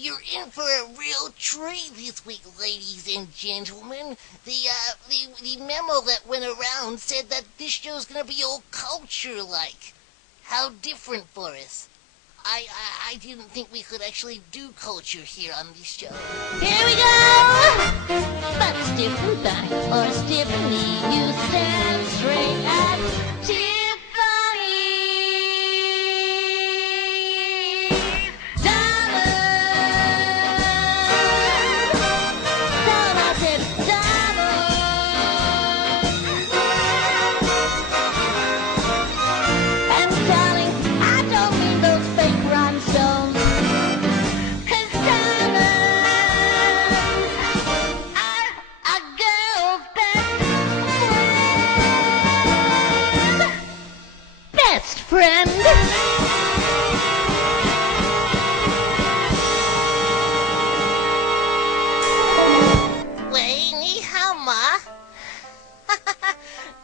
you're in for a real treat this week, ladies and gentlemen. The memo that went around said that this show's gonna be all culture-like. How different for us. I didn't think we could actually do culture here on this show. Here we go! But stiffen back or stiffen knee, you stand straight at Tiffany. Friend. Wei, ni hao ma.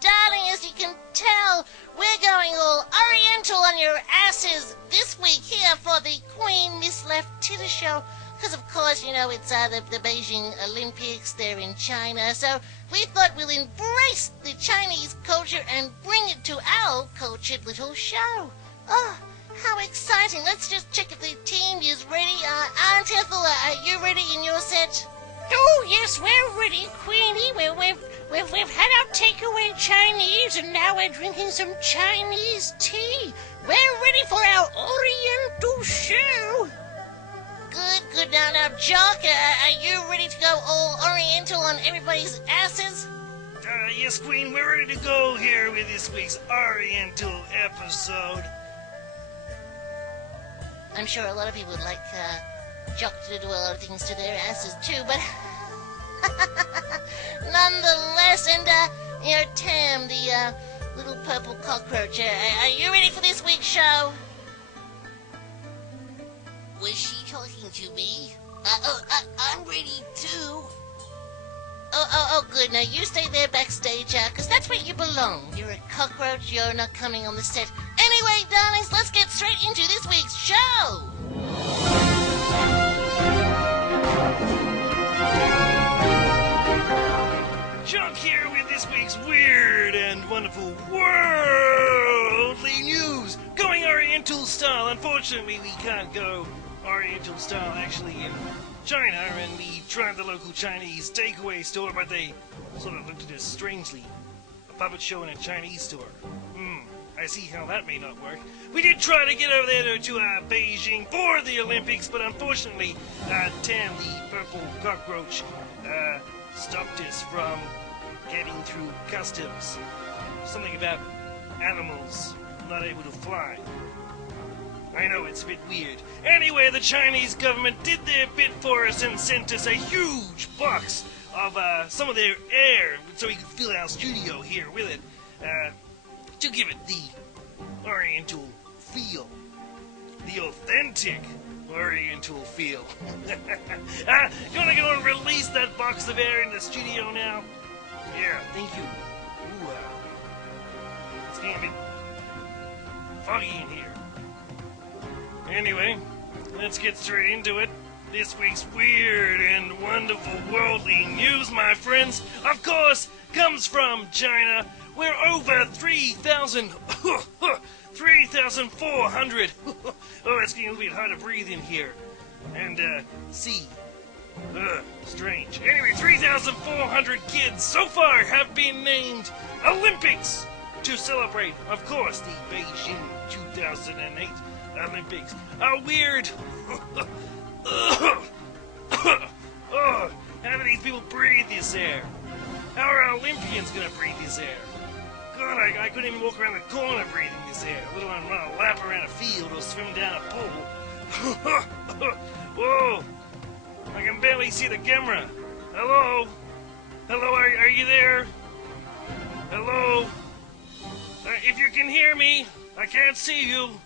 Darling, as you can tell, we're going all oriental on your asses this week here for the Queen Miss Left Titter show. Because, of course, you know, it's the Beijing Olympics, they're in China, so we thought we'll embrace the Chinese culture and bring it to our cultured little show. Oh, how exciting. Let's just check if the team is ready. Aunt Ethel, are you ready in your set? Oh, yes, we're ready, Queenie. We've had our takeaway Chinese, and now we're drinking some Chinese tea. We're ready for our Oriental show. Good. Now, Jock, are you ready to go all oriental on everybody's asses? Yes, Queen, we're ready to go here with this week's Oriental episode. I'm sure a lot of people would like Jock to do a lot of things to their asses too, but nonetheless, and Tam, the little purple cockroach, are you ready for this week's show? Was she talking to me? I'm ready too. Oh, good. Now you stay there backstage, because that's where you belong. You're a cockroach. You're not coming on the set. Anyway, darlings, let's get straight into this week's show. Chuck here with this week's weird and wonderful worldly news. Going Oriental style. Unfortunately, we can't go Oriental style actually in China, and we tried the local Chinese takeaway store, but they sort of looked at us strangely. A puppet show in a Chinese store. I see how that may not work. We did try to get over there to Beijing for the Olympics, but unfortunately, Tam, the purple cockroach, stopped us from getting through customs. Something about animals not able to fly. I know, it's a bit weird. Anyway, the Chinese government did their bit for us and sent us a huge box of some of their air so we could fill our studio here with it to give it the Oriental feel. The authentic Oriental feel. You want to go and release that box of air in the studio now? Yeah, thank you. Ooh, it's getting a bit foggy in here. Anyway, let's get straight into it. This week's weird and wonderful worldly news, my friends, of course, comes from China, where over 3,400, oh, it's getting a little bit hard to breathe in here, and, strange. Anyway, 3,400 kids so far have been named Olympics to celebrate, of course, the Beijing 2008 Olympics. A weird... how do these people breathe this air? How are Olympians gonna breathe this air? God, I couldn't even walk around the corner breathing this air, let alone run a lap around a field or swim down a pool. Whoa! I can barely see the camera. Hello? Hello, are you there? Hello? If you can hear me, I can't see you.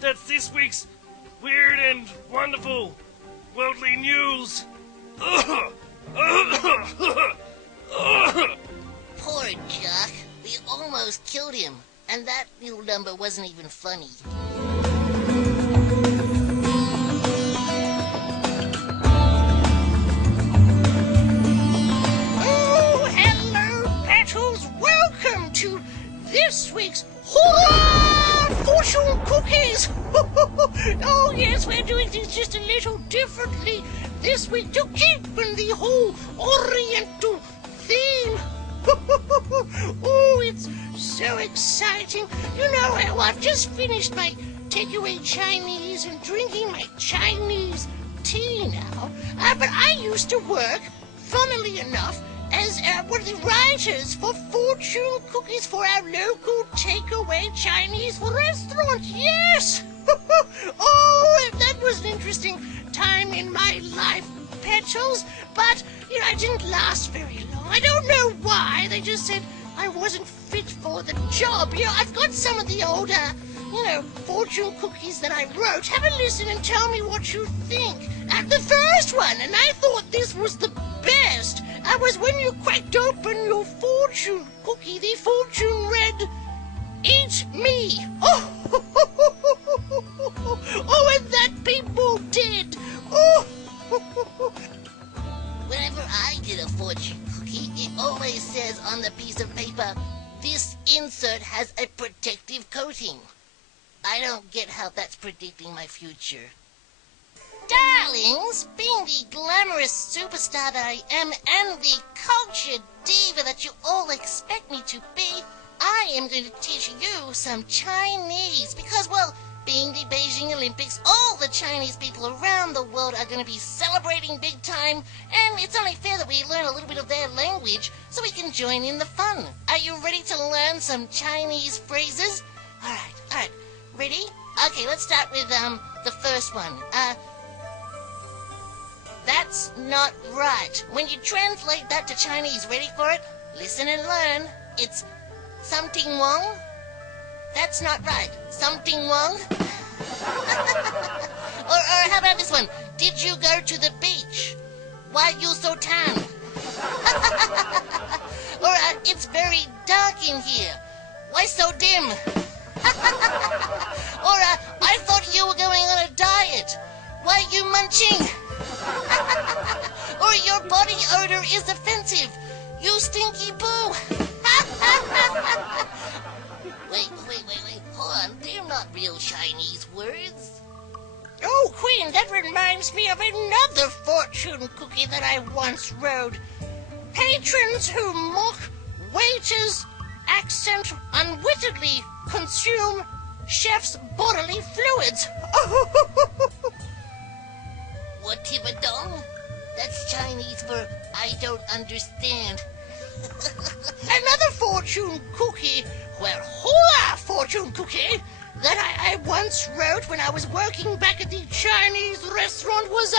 That's this week's weird and wonderful worldly news. Poor Jock. We almost killed him. And that little number wasn't even funny. Oh, yes, we're doing things just a little differently this week to keep in the whole Oriental theme. Oh, it's so exciting. You know, I've just finished my takeaway Chinese and drinking my Chinese tea now. But I used to work, funnily enough, as one of the writers for fortune cookies for our local takeaway Chinese restaurant. Yes! Oh, that was an interesting time in my life, Petals. But, I didn't last very long. I don't know why. They just said I wasn't fit for the job. I've got some of the older, fortune cookies that I wrote. Have a listen and tell me what you think. The first one, and I thought this was the best, was when you cracked open your fortune cookie, the fortune read, "Eat me." Oh, oh, and that people did. Oh. Whenever I get a fortune cookie, it always says on the piece of paper, "This insert has a protective coating." I don't get how that's predicting my future. Darlings, being the glamorous superstar that I am and the cultured diva that you all expect me to be, I am going to teach you some Chinese because, well, being the Beijing Olympics, all the Chinese people around the world are going to be celebrating big time, and it's only fair that we learn a little bit of their language so we can join in the fun. Are you ready to learn some Chinese phrases? All right. Ready? Okay, let's start with the first one. That's not right. When you translate that to Chinese, ready for it? Listen and learn. It's something wrong. That's not right. Something wrong. or how about this one? Did you go to the beach? Why you so tan? or it's very dark in here. Why so dim? or I thought you were going on a diet. Why you munching? or your body odor is offensive. You stinky boo. Wait. Hold on. They're not real Chinese words. Oh, Queen, that reminds me of another fortune cookie that I once wrote. Patrons who mock waiters' accent unwittingly consume chef's bodily fluids. What Tibadong? That's Chinese for I don't understand. Another fortune cookie, hula fortune cookie, that I once wrote when I was working back at the Chinese restaurant was,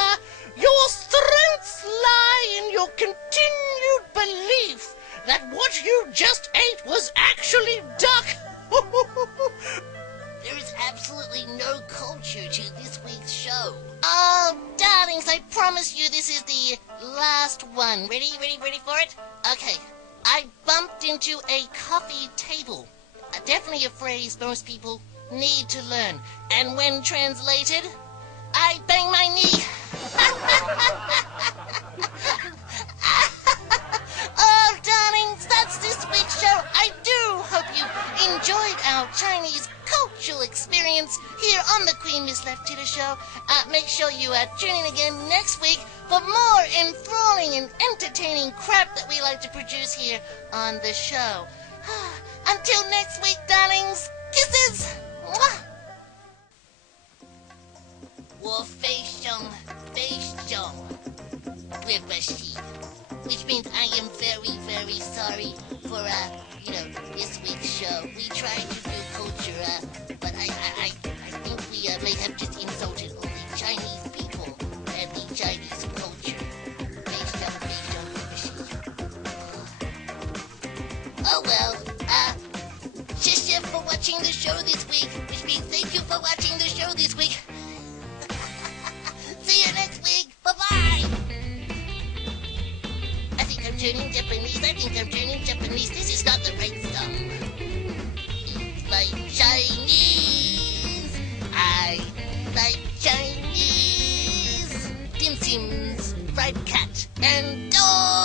your strengths lie in your continued belief that what you just ate was actually duck. There is absolutely no culture to this week's show. Oh, darlings, I promise you this is the last one. Ready for it? Okay. I bumped into a coffee table. Definitely a phrase most people need to learn. And when translated, I bang my knee. Oh, darlings, that's this week's show. I do hope you enjoyed our Chinese cultural experience here on the Queen Miss Left Titter Show. Make sure you tune in again next week for more enthralling and entertaining crap that we like to produce here on the show. Until next week, darlings, kisses! Mwah! 我非常对不起, which means I am very, very sorry for, this week's show. We tried to do culture, but I think we may have just insulted all the Chinese people and the Chinese culture. 非常对不起. Oh well, 谢谢 for watching the show this week, which means thank you for watching the show this week. See you next week. Bye-bye. I think I'm turning Japanese. This is not the right song. It's like Chinese. I like Chinese. Dim Sims, fried cat, and dog.